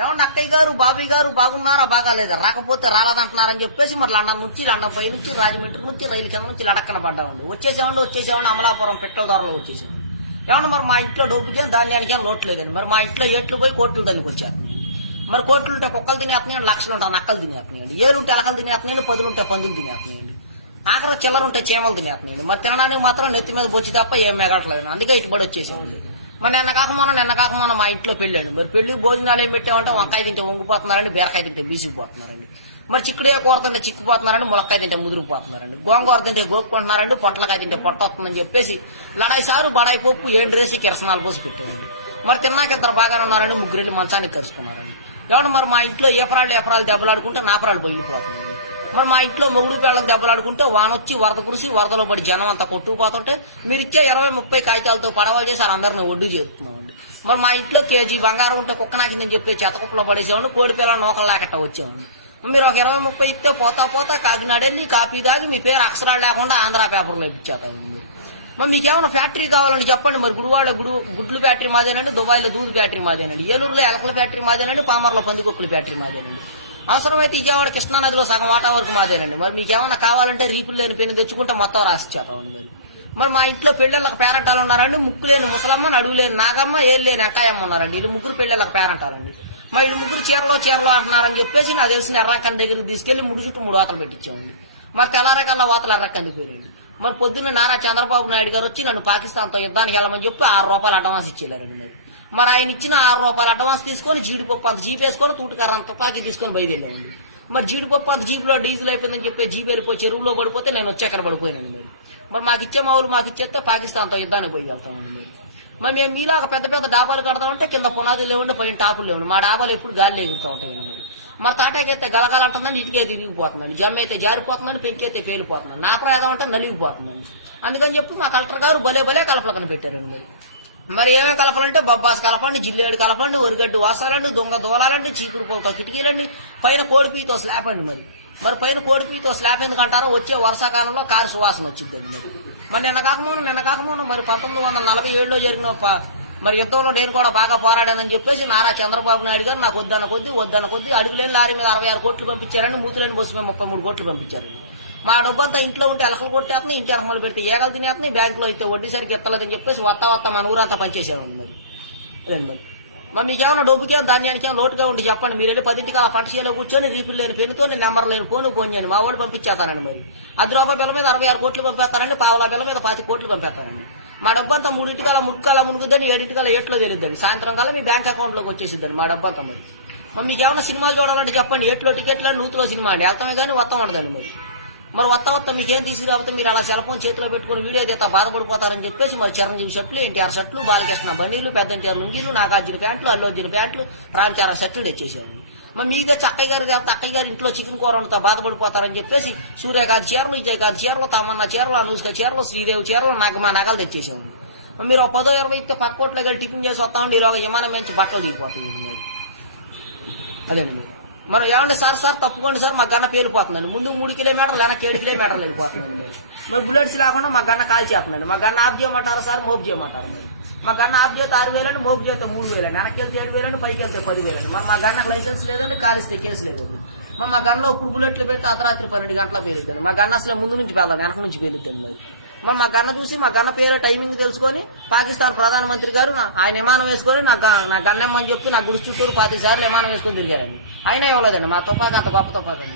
ఏమన్నా అక్కయ్య గారు బాబాయ్ గారు బాగున్నారా బాగాలేదా రాకపోతే రాలేదంటున్నారని చెప్పేసి మరి లండన్ నుంచి లండన్ పై నుంచి రాజమండ్రి నుంచి రైలు కింద నుంచి లడక్కన పడ్డామండి. వచ్చేసేవాళ్ళు అమలాపురం పెట్రోల్ ధరలు వచ్చేసాడు. ఏమన్నా మరి మా ఇంట్లో డబ్బులే ధాన్యానికి లోట్లు కానీ మరి మా ఇంట్లో ఎట్లు పోయి కోట్లు దానికి వచ్చారు. మరి కోట్లు ఉంటే కుక్కలు తినేస్తున్నాయండి, లక్షలు ఉంటాయి నక్కలు తినేస్తున్నాయండి, ఏలుంటే ఎలకలు తినేస్తున్నాయండి, పదులుంటే పందులు తినేస్తున్నాయండి, ఆఖరి చిల్లర ఉంటే చీమలు తినేస్తున్నాయండి. మరి తినడానికి మాత్రం నెత్తి మీద వచ్చి తప్ప ఏం మెగట్లేదు. అందుకే ఇటుబడి వచ్చేసేవాళ్ళు. మరి నిన్న కాక మొన్న మా ఇంట్లో పెళ్ళాడు. మరి పెళ్లి భోజనాలు ఏం పెట్టామంటే వంకాయ తింటే వంగిపోతున్నారండి, బీరకాయ తింటే బీసిపోతున్నారండి, మరి చిక్కుడే కూర తింటే చిక్కుపోతున్నారండి, ములక్కాయ తింటే ముదిరిపోతున్నారండి, గోంగూర తింటే గోపుకుంటున్నారండి, పొట్లకాయ తింటే పొట్ట వస్తుందని చెప్పేసి లడాయి సారు బడాయి పప్పు ఏంటి రేసి కిరసనాలు పోసి పెట్టారండి. మరి తిన్నాక ఇద్దరు బాగానే ఉన్నారండి, ముగ్గురు మంచానికి కలుసుకున్నారండి. ఎవరు మరి మా ఇంట్లో ఏపరాలు దెబ్బలాడుకుంటే నాపరాలు పోయిపోతుంది. మరి మా ఇంట్లో మొగుడు పేడలు దెబ్బలాడుకుంటే వానొచ్చి వరద కురిసి వరదలో పడి జనం అంతా కొట్టుకుపోతుంటే మీరు ఇచ్చే 20-30 కాగితాలతో పడవలు చేశారు, అందరిని ఒడ్డు చేస్తున్నామండి. మరి మా ఇంట్లో కేజీ బంగారం ఉంటే కుక్క నాకిందని చెప్పి చెత్తకుప్పలో పడేసేవాడు, కోడి పిల్లలు నోకలు లేకట్ట వచ్చేవాడు. మీరు ఒక 20-30 ఇస్తే పోతా కాకినాడ వెళ్ళి కాపీ దాగి మీ పేరు అక్షరాలు లేకుండా ఆంధ్ర పేపర్లో ఇచ్చేద్దాం. మరి మీకేమైనా ఫ్యాక్టరీ కావాలని చెప్పండి. మరి గుడివాడ గుడ్లు ఫ్యాక్టరీ మాదేనండి, దుబాయ్లో దూదు ఫ్యాక్టరీ మాదేనండి, ఏలూరులో ఎలకల ఫ్యాక్టరీ మాదేనండి, పామర్లో పందికొక్కుల ఫ్యాక్టరీ మాదేనండి, అవసరమైతే విజయవాడ కృష్ణానదిలో సగం ఆటా వరకు మాదేనండి. మరి మీకు ఏమైనా కావాలంటే రీపులు లేని పెన్ను తెచ్చుకుంటే మొత్తం రాసిచ్చేద్దాం. మరి మా ఇంట్లో పెళ్ళిళ్ళకి పేరంటాలు ఉన్నారండి, ముక్కు లేని ముసలమ్మ, అడుగు లేని నాగమ్మ, ఏళ్ళు లేని అక్కాయమ్మ ఉన్నారండి. వీళ్ళు ముగ్గురు పెళ్ళిళ్ళకి పేరంటాలండి. మా వీళ్ళు ముగ్గురు చీరలో అంటున్నారని చెప్పేసి నాకు తెలిసిన ఎర్రక్కని దగ్గరికి తీసుకెళ్లి ముడి చుట్టూ 3 వాతలు పెట్టించామండి. మరి తెల్లారకల్లా వాతలు ఎర్రక్కని పేరేయండి. మరి పొద్దున్న నారా చంద్రబాబు నాయుడు గారు వచ్చి నన్ను పాకిస్తాన్తో యుద్ధానికి వెళ్ళమని చెప్పి 6 రూపాయలు అడ్వాన్స్ ఇచ్చేయారండి. మరి ఆయన ఇచ్చిన 6 రూపాయలు అడ్వాన్స్ తీసుకొని జీడిపప్పు అంత జీప్ వేసుకొని తుట్టుకర్ర అంత తుపాకీ తీసుకొని బయలుదేరండి. మరి జీడిపప్పు అంత జీపులో డీజిల్ అయిపోయిందని చెప్పి జీప్ వెళ్ళిపోయి చెరువులో పడిపోతే నేను వచ్చి అక్కడ పడిపోయానండి. మరి మాకు ఇచ్చే మా ఊరు మాకు ఇచ్చేస్తే పాకిస్తాన్తో యుద్ధానికి పోయి వెళ్తామండి. మరి మేము మీలాగా పెద్ద పెద్ద డాబాలు కడతామంటే కింద పునాదులు లేవండి, పైన టాపులు లేవండి. మా డాబాలు ఎప్పుడు గాలి ఎగుతూ ఉంటాయండి. మరి తాటాకైతే గలగలంటుందండి, ఇటుకే తిరిగిపోతుందండి, జమ్మ అయితే జారిపోతుందండి, పెంకి అయితే పేలిపోతుందండి, నా ప్రయాదం అంటే నలిగిపోతుందండి. అందుకని చెప్పి మా కలెక్టర్ గారు భలే కలపలకని పెట్టారండి. మరి ఏమే కలపలంటే బొబ్బాస్ కలపండి, జిల్లేడు కలపండి, ఒరిగడ్డు వాసాలండి, దొంగ దోలాలండి, చీకుడు పోక కిటికీలండి, పైన కోడిపీతో స్లాబ్ అండి. మరి పైన కోడిపీతో స్లాబ్ ఎందుకంటారో వచ్చే వర్షాకాలంలో కారు సువాసన వచ్చింది. మరి నిన్న కాకముందు మరి 1947లో జరిగిన మరి యుద్ధంలో నేను కూడా బాగా పోరాడానని చెప్పేసి నారా చంద్రబాబు నాయుడు గారు నాకు వద్దన కొద్ది అడుగులేని లారీ మీద 66 కోట్లు పంపించారండి, మూతులేని బస్సు మీద 33 కోట్లు పంపించారండి. మా డబ్బంతా ఇంట్లో ఉంటే ఎలకలు కొట్టేస్తున్నాయి, ఇంటి ఎలకలు పెడితే ఏగలు తినేస్తున్నాయి, బ్యాంకులో అయితే వడ్డీ సరికి ఎత్తలేదని చెప్పేసి వస్తా మన ఊరంతా పనిచేసారు. మరి మీకేమైనా డబ్బుకే ధాన్యానికే లోటుగా ఉండి చెప్పండి. మీరు వెళ్ళి 10 ఆ పంట చేలో కూర్చొని రీపులు లేని పెన్నుతో నెంబర్ లేని ఫోన్ చేయండి, మా వాడు పంపించేస్తానండి. మరి 10 రూపాయల బిల్ల మీద 66 కోట్లు పంపేస్తారండి, పావలా బిల్ల మీద 10 కోట్లు పంపేస్తారండి. మా డబ్బంతా 3 మురుకాల మునుగుద్దని 7 ఏట్లో తెలియద్దండి, సాయంత్రం కల్లా మీ బ్యాంక్ అకౌంట్ లోకి వచ్చేసిద్దండి మా డబ్బంతా. మరి మీకు ఏమైనా సినిమాలు చూడాలంటే చెప్పండి, ఏట్లో టికెట్లో నూతులో సినిమా అండి, వెళ్తామే కానీ వస్తాం ఉండదండి. మరి వస్తా మీకేం తీసుకురాకపోతే మీరు అలా సెల్ ఫోన్ చేతిలో పెట్టుకుని వీడియో తీస్తా బాధపడిపోతారని చెప్పేసి మరి చిరంజీవి షర్ట్లు, ఎన్టీఆర్ షర్ట్లు, బాలకృష్ణ బండిలు, పెద్ద ఎన్టీఆర్ లుంగీలు, నాగార్జున ప్యాట్లు, అల్లు అర్జున ప్యాట్లు, రామచార షర్ట్లు తెచ్చేసారు. మరి మీకు తెచ్చి అక్కయ్య గారు ఇంట్లో చికెన్ కూర వండుతా బాధపడిపోతారని చెప్పేసి సూర్యకాంత్ చీరలు, విజయకాంత్ చీరలు, తమన్నా చీరలు, అనుష్క చీరలు, శ్రీదేవి చీరలు, మా నగలు తెచ్చేసారు. మీరు 10-20 ఇస్తే పక్క కోట్ల కలిసి టిఫిన్ చేసి వస్తామండి, ఈరోజు విమానం మంచి బట్టలు దిగిపోతుంది. అదేండి మనం ఏమంటే సార్ తప్పుకోండి సార్ మా గన్న పేలిపోతుందండి, ముందు 3 కిలోమీటర్లు వెనక్కి 7 కిలోమీటర్లు వెళ్ళిపోతుంది. మరి బుల్లెట్స్ లేకుండా మా గన్న కాల్ చేస్తుందండి. మా గన్న ఆఫ్ చేయమంటారు సార్, మోపు చేయమంటారు. మా గన్న ఆఫ్ చేస్తే 6,000 అండి, మోపు చేస్తే 3,000 అండి, వెనక్కి వెళ్తే 7,000 అండి, పైకి వెళ్తే 10,000 అండి. మరి మా గన్నకు లైసెన్స్ లేదండి, కాలిస్తే కేసు లేదు. మా గన్నలో ఇప్పుడు బుల్లెట్లు పెడితే అర్ధరాత్రి 12 గంటల పెరుగుతుంది. మా గన్న అసలు ముందు నుంచి వెళ్ళాలి, వెనక నుంచి పెరుగుతుంది. మరి మా గన్న చూసి మా గన్న పేరు టైమింగ్ తెలుసుకొని పాకిస్తాన్ ప్రధానమంత్రి గారు ఆయన విమానం వేసుకొని నా గన్నెమ్మని చెప్పి నా గుడి చుట్టూరు 10 సార్లు విమానం వేసుకొని తిరిగారండి. అయినా ఇవ్వలేదండి, మా తుపాకి అంత గొప్ప తుపాకి.